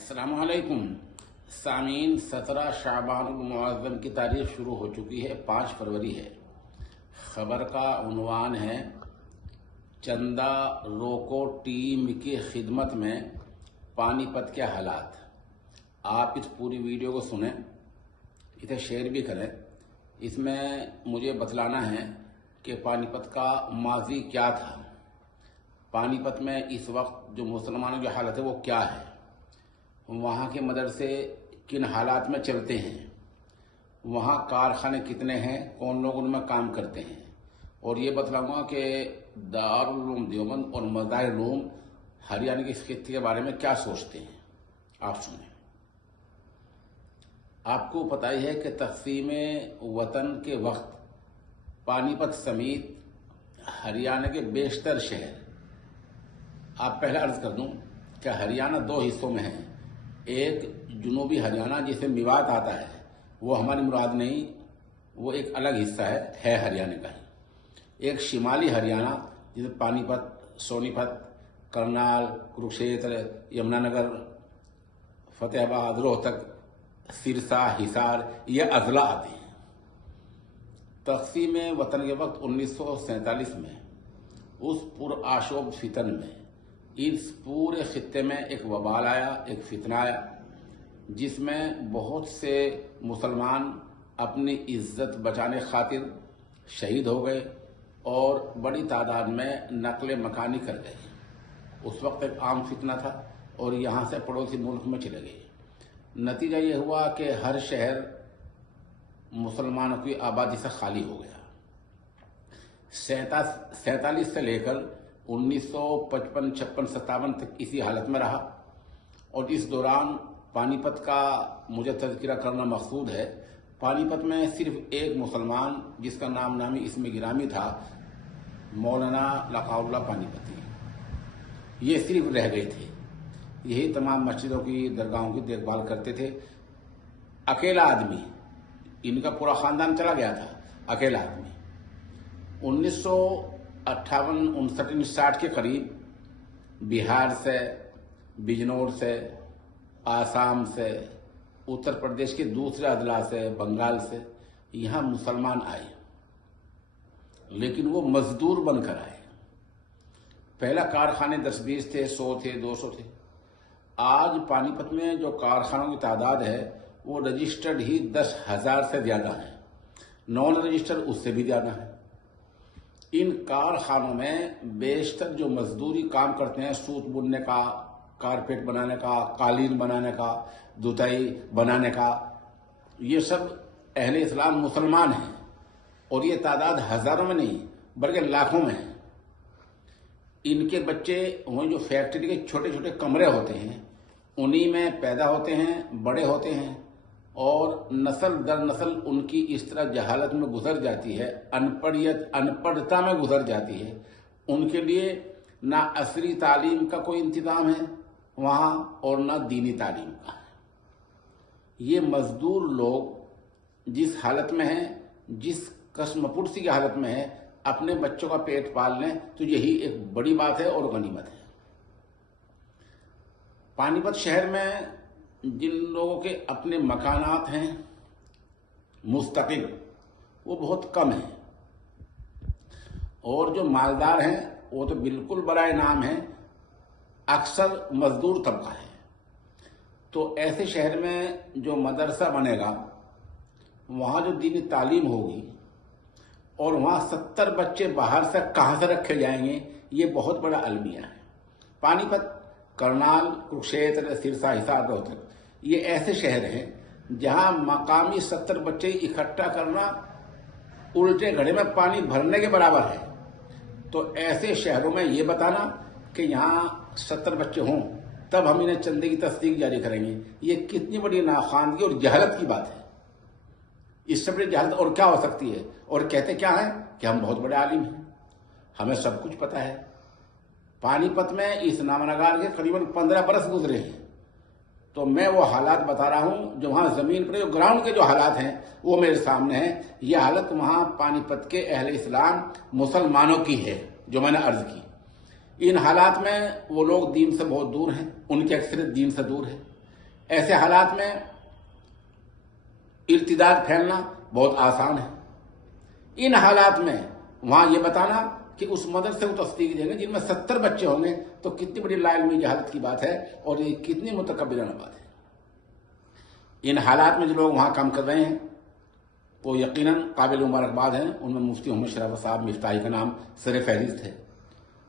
अस्सलाम वालेकुम सामीन। 17 शाबानुल मुअज़्ज़म की तारीख शुरू हो चुकी है, 5 फरवरी है। खबर का उन्वान है चंदा रोको टीम की खिदमत में पानीपत के हालात। आप इस पूरी वीडियो को सुनें, इसे शेयर भी करें। इसमें मुझे बतलाना है कि पानीपत का माजी क्या था, पानीपत में इस वक्त जो मुसलमानों की हालत है वो क्या है, वहाँ के मदरसे किन हालात में चलते हैं, वहाँ कारखाने कितने हैं, कौन लोग उनमें काम करते हैं, और ये बतलाऊंगा कि दारुल उलूम देवबंद और मज़ाहिर उलूम हरियाणा की इस खित्ते के बारे में क्या सोचते हैं। आप सुनें। आपको पता ही है कि तक़सीम वतन के वक्त पानीपत समेत हरियाणा के बेशतर शहर, आप पहले अर्ज कर दूं कि हरियाणा 2 हिस्सों में है। एक जुनूबी हरियाणा जिसे मेवात आता है, वो हमारी मुराद नहीं, वो एक अलग हिस्सा है हरियाणा का ही। एक शिमाली हरियाणा जिसे पानीपत, सोनीपत, करनाल, कुरुक्षेत्र, यमुनानगर, फतेहाबाद, रोहतक, सिरसा, हिसार, ये अजला आते हैं। तक़सीम वतन के वक्त 1947 में उस पुरआशोब फितन में इस पूरे खित्ते में एक वबाल आया, एक फितना आया, जिसमें बहुत से मुसलमान अपनी इज्जत बचाने खातिर शहीद हो गए और बड़ी तादाद में नकल मकानी कर गए। उस वक्त एक आम फितना था और यहाँ से पड़ोसी मुल्क में चले गए। नतीजा ये हुआ कि हर शहर मुसलमानों की आबादी से खाली हो गया। 47 से लेकर 1955, 56, 57 तक इसी हालत में रहा। और इस दौरान पानीपत का मुझे तज़किरा करना मकसूद है। पानीपत में सिर्फ एक मुसलमान जिसका नाम नामी इसमें गिरामी था, मौलाना लकाउल्लाह पानीपती, ये सिर्फ रह गए थे। यही तमाम मस्जिदों की, दरगाहों की देखभाल करते थे। अकेला आदमी, इनका पूरा खानदान चला गया था, अकेला आदमी। 1958, 59, 60 के करीब बिहार से, बिजनौर से, आसाम से, उत्तर प्रदेश के दूसरे अजला से, बंगाल से यहाँ मुसलमान आए, लेकिन वो मजदूर बनकर आए। पहला कारखाने 10-20 थे, 100 थे, 200 थे। आज पानीपत में जो कारखानों की तादाद है वो रजिस्टर्ड ही 10,000 से ज्यादा है, नॉन रजिस्टर्ड उससे भी ज्यादा है। इन कारखानों में बेशतर जो मजदूरी काम करते हैं, सूत बुनने का, कारपेट बनाने का, कालीन बनाने का, दुताई बनाने का, ये सब अहले इस्लाम मुसलमान हैं। और ये तादाद हजारों में नहीं बल्कि लाखों में है। इनके बच्चे वही जो फैक्ट्री के छोटे छोटे कमरे होते हैं उन्हीं में पैदा होते हैं, बड़े होते हैं, और नस्ल दर नस्ल उनकी इस तरह जहालत में गुजर जाती है, अनपढ़ता में गुजर जाती है। उनके लिए ना असरी तालीम का कोई इंतजाम है वहाँ और ना दीनी तालीम का। ये मजदूर लोग जिस हालत में हैं, जिस कस्मपुर्सी की हालत में है, अपने बच्चों का पेट पाल लें तो यही एक बड़ी बात है और गनीमत है। पानीपत शहर में जिन लोगों के अपने मकानात हैं मुस्तकिल, वो बहुत कम हैं, और जो मालदार हैं वो तो बिल्कुल बराए नाम है, अक्सर मजदूर तबका है। तो ऐसे शहर में जो मदरसा बनेगा, वहाँ जो दीनी तालीम होगी, और वहाँ 70 बच्चे बाहर से कहाँ से रखे जाएंगे, ये बहुत बड़ा अलमिया है। पानीपत, करनाल, कुरुक्षेत्र, सिरसा, हिसार, रोहतक, ये ऐसे शहर हैं जहाँ मकामी 70 बच्चे इकट्ठा करना उल्टे घड़े में पानी भरने के बराबर है। तो ऐसे शहरों में ये बताना कि यहाँ 70 बच्चे हों तब हम इन्हें चंदे की तस्दीक जारी करेंगे, ये कितनी बड़ी नाखानगी और जहालत की बात है। इससे बड़ी जहालत और क्या हो सकती है। और कहते क्या है कि हम बहुत बड़े आलिम हैं, हमें सब कुछ पता है। पानीपत में इस नामनगार के करीबन 15 बरस गुजरे हैं, तो मैं वो हालात बता रहा हूं जो वहां जमीन पर, जो ग्राउंड के जो हालात हैं वो मेरे सामने हैं। ये हालत वहां पानीपत के अहले इस्लाम मुसलमानों की है जो मैंने अर्ज की। इन हालात में वो लोग दीन से बहुत दूर हैं, उनकी अक्सरियत दीन से दूर है। ایسے حالات میں ارتداد پھیلنا بہت آسان ہے. ان حالات میں وہاں یہ بتانا کہ اس مدرسے کو تصدیق دیں گے جن میں 70 بچے ہوں گے تو کتنی بڑی لا علمی جہالت کی بات ہے اور یہ کتنی متکبرانہ بات ہے. ان حالات میں جو لوگ وہاں کام کر رہے ہیں وہ یقیناً قابل مبارکباد ہیں. ان میں مفتی محمد شرافت صاحب مفتاحی کا نام سر فہرست ہے.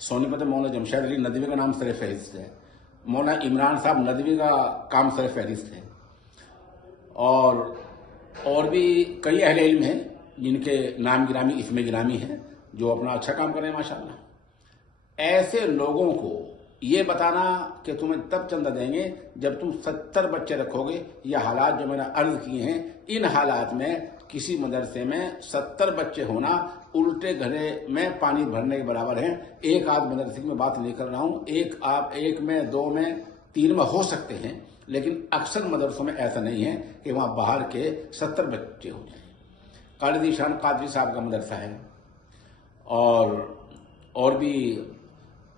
سونی پت مولانا جمشید علی ندوی کا نام سر فہرست ہے. مولانا عمران صاحب ندوی کا کام سر فہرست ہے. اور بھی کئی اہل علم ہیں جن کے نام گرامی اسم گرامی ہیں جو اپنا اچھا کام کر رہے ہیں ماشاءاللہ. ایسے لوگوں کو یہ بتانا کہ تمہیں تب چندہ دیں گے جب تم 70 بچے رکھو گے. یہ حالات جو میں نے عرض کیے ہیں ان حالات میں کسی مدرسے میں 70 بچے ہونا الٹے گھڑے میں پانی بھرنے کے برابر ہیں. ایک آدھ مدرسے کی میں بات نہیں کر رہا ہوں, ایک میں 2 میں 3 میں ہو سکتے ہیں, لیکن اکثر مدرسوں میں ایسا نہیں ہے کہ وہاں باہر کے 70 بچے ہو جائیں. قاری ذیشان قادری صاحب کا مدرسہ ہے اور بھی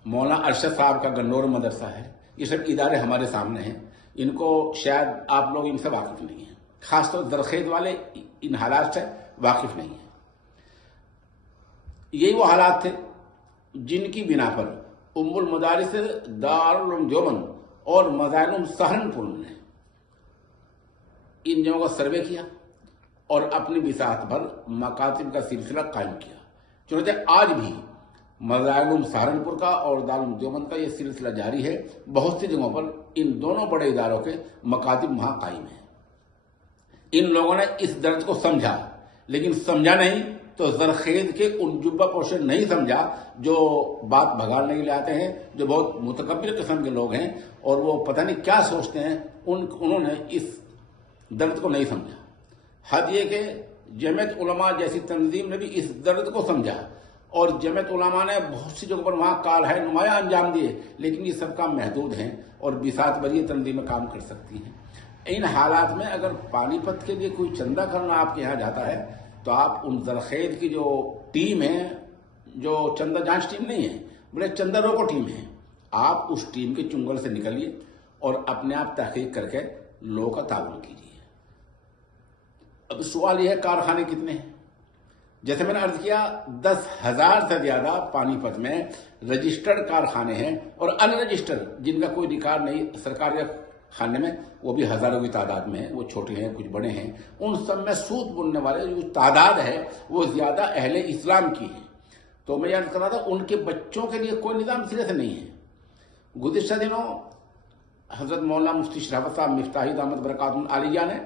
مولانا ارشد صاحب کا گنور مدرسہ ہے. یہ سب ادارے ہمارے سامنے ہیں. ان کو شاید آپ لوگ ان سے واقف نہیں ہیں, خاص طور زرخیز والے ان حالات سے واقف نہیں ہیں. یہی وہ حالات تھے جن کی بنا پر ام المدارس دارالعلوم دیوبند اور مظاہر سہارنپور نے ان جگہوں کا سروے کیا اور اپنی بساط پر مکاتب کا سلسلہ قائم کیا. چنانچہ آج بھی مظاہر سہارنپور کا اور دارالعلوم دیوبند کا یہ سلسلہ جاری ہے. بہت سی جگہوں پر ان دونوں بڑے اداروں کے مکاتب وہاں قائم ہیں. ان لوگوں نے اس درد کو سمجھا, لیکن سمجھا نہیں تو زرخیز کے ان جبہ پوشے نہیں سمجھا جو بات بھگاڑنے کے لیے آتے ہیں, جو بہت متکبر قسم کے لوگ ہیں اور وہ پتہ نہیں کیا سوچتے ہیں. انہوں نے اس درد کو نہیں سمجھا. حد یہ کہ جمعیت علماء جیسی تنظیم نے بھی اس درد کو سمجھا اور جمعیت علماء نے بہت سی جگہوں پر وہاں کارہائے نمایاں انجام دیے, لیکن یہ سب کام محدود ہیں اور بساط بھر یہ تنظیمیں کام کر سکتی ہیں. ان حالات میں اگر پانی پت کے لیے کوئی چندہ کرنا آپ کے یہاں جاتا ہے تو آپ ان زرخیز کی جو ٹیم ہے, جو چندہ جانچ ٹیم نہیں ہے بلکہ چندہ روکو ٹیم ہے, آپ اس ٹیم کے چنگل سے نکلیے اور اپنے آپ تحقیق کر کے لوگوں کا تعاون کیجیے. اب سوال یہ ہے کارخانے کتنے ہیں؟ جیسے میں نے عرض کیا 10,000 سے زیادہ پانی پت میں رجسٹرڈ کارخانے ہیں اور ان رجسٹرڈ جن کا کوئی ریکارڈ نہیں سرکاری خانے میں وہ بھی ہزاروں کی تعداد میں ہیں. وہ چھوٹے ہیں کچھ بڑے ہیں. ان سب میں سود بننے والے جو تعداد ہے وہ زیادہ اہل اسلام کی ہے. تو میں یاد کر رہا تھا ان کے بچوں کے لیے کوئی نظام سرے سے نہیں ہے. گزشتہ دنوں حضرت مولانا مفتی شرافت صاحب مفتاحی دامت برکاتہم العالیہ نے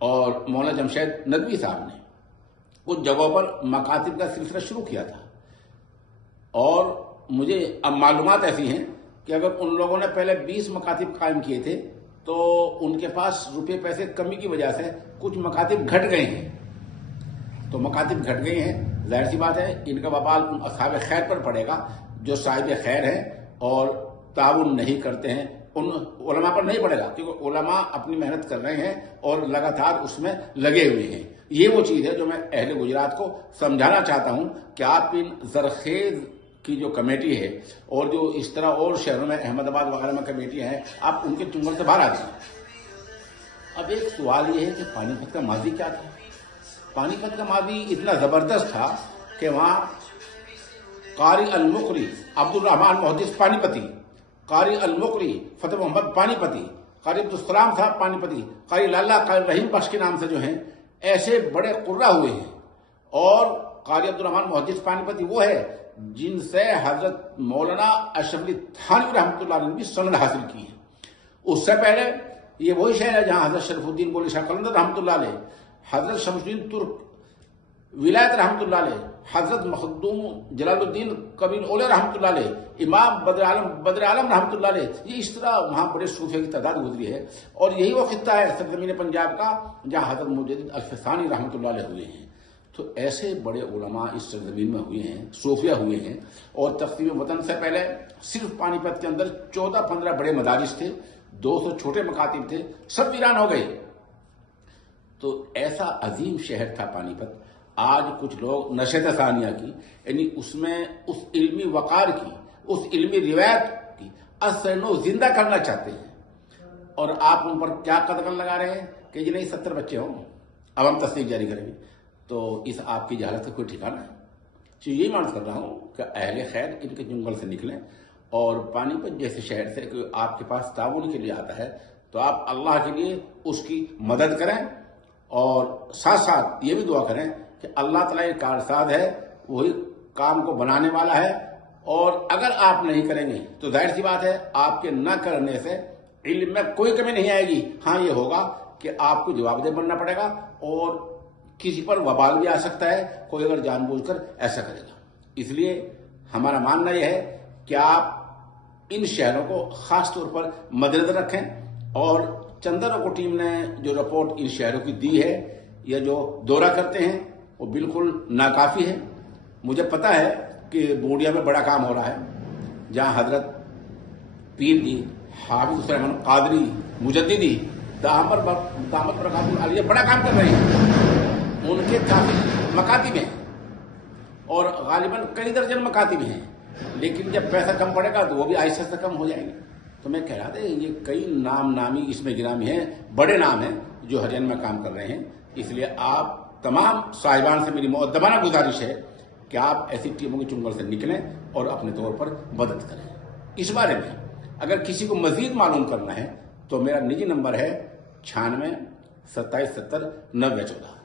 اور مولانا جمشید ندوی صاحب نے کچھ جگہوں پر مکاتب کا سلسلہ شروع کیا تھا. اور مجھے اب معلومات ایسی ہیں کہ اگر ان لوگوں نے پہلے 20 مکاتب قائم کیے تھے تو ان کے پاس روپے پیسے کمی کی وجہ سے کچھ مکاتب گھٹ گئے ہیں. تو مکاتب گھٹ گئے ہیں, ظاہر سی بات ہے ان کا وبال ان اصحاب خیر پر پڑے گا جو صاحب خیر ہیں اور تعاون نہیں کرتے ہیں. ان علماء پر نہیں پڑے گا کیونکہ علماء اپنی محنت کر رہے ہیں اور لگاتار اس میں لگے ہوئے ہیں. یہ وہ چیز ہے جو میں اہل گجرات کو سمجھانا چاہتا ہوں کہ آپ ان زرخیز کی جو کمیٹی ہے اور جو اس طرح اور شہروں میں احمد آباد وغیرہ میں کمیٹیاں ہیں آپ ان کے چنگل سے باہر آ جائیں. اب ایک سوال یہ ہے کہ پانی پت کا ماضی کیا تھا؟ پانی پت کا ماضی اتنا زبردست تھا کہ وہاں قاری المقری عبد الرحمان محدث پانی پتی, قاری المقری فتح محمد پانی پتی, قاری عبدالسلام صاحب پانی پتی, قاری لالا قاری رحیم بخش کے نام سے جو ہیں ایسے بڑے قرہ ہوئے ہیں. اور قاری عبدالرحمان محدث پانی پتی وہ ہے جن سے حضرت مولانا اشرف علی تھانوی رحمۃ اللہ علیہ نے بھی سند حاصل کی ہے. اس سے پہلے یہ وہی شہر ہے جہاں حضرت شریف الدین بولی شاہ قلندر رحمۃ اللہ علیہ, حضرت شمس الدین ترک ولایت رحمۃ اللہ علیہ, حضرت مخدوم جلال الدین قبیل اولے رحمۃ اللہ علیہ, امام بدر عالم رحمۃ اللہ علیہ, یہ اس طرح وہاں بڑے صوفیہ کی تعداد گزری ہے. اور یہی وہ خطہ ہے سرزمین پنجاب کا جہاں حضرت مجدد الفسانی رحمۃ اللہ علیہ ہوئے ہیں. تو ایسے بڑے علماء اس سرزمین میں ہوئے ہیں, صوفیہ ہوئے ہیں. اور تقسیم وطن سے پہلے صرف پانی پت کے اندر 14-15 بڑے مدارس تھے, 200 چھوٹے مکاتب تھے, سب ویران ہو گئے. تو ایسا عظیم شہر تھا پانی پت. آج کچھ لوگ نشت ثانیہ کی یعنی اس میں اس علمی وقار کی, اس علمی روایت کی اثر نو زندہ کرنا چاہتے ہیں और आप उन पर क्या कदम लगा रहे हैं कि जी नहीं 70 बच्चे हों, अब हम तस्दीक जारी करेंगे, तो इस आपकी जहालत का कोई ठिकाना है। तो यही मांग कर रहा हूँ कि अहले खैर इनके जंगल से निकलें और पानीपत जैसे शहर से कोई आपके पास ताउन के लिए आता है तो आप अल्लाह के लिए उसकी मदद करें और साथ साथ ये भी दुआ करें कि अल्लाह ताला ये कारसाज है, वही काम को बनाने वाला है, और अगर आप नहीं करेंगे तो जाहिर सी बात है आपके न करने से इल्म में कोई कमी नहीं आएगी। हाँ, ये होगा कि आपको जवाबदेह बनना पड़ेगा और किसी पर वबाल भी आ सकता है, कोई अगर जानबूझकर ऐसा करेगा। इसलिए हमारा मानना यह है कि आप इन शहरों को खास तौर पर मद्देनजर रखें और चंदन को टीम ने जो रिपोर्ट इन शहरों की दी है या जो दौरा करते हैं वो बिल्कुल नाकाफी है। मुझे पता है कि बूंडिया में बड़ा काम हो रहा है, जहां हजरत पीर जी हाफिज सुलेमान कादरी मुजद्दिदी दामद बरकातुहु आलिया बड़ा काम कर रहे हैं। उनके काफी मकातिब हैं और गालिबन कई दर्जन मकातिब हैं, लेकिन जब पैसा कम पड़ेगा तो वो भी आहिस्ता से कम हो जाएंगे। तो मैं कह रहा था ये कई नामी इसमें गिरामी हैं, बड़े नाम हैं जो हरियाणा में काम कर रहे हैं। इसलिए आप तमाम साहिबान से मेरी मुअद्दबाना गुजारिश है कि आप ऐसी टीमों के चुंगल से निकलें और अपने तौर पर मदद करें। इस बारे में अगर किसी को मजीद मालूम करना है तो मेरा निजी नंबर है 96 27 70 90 14।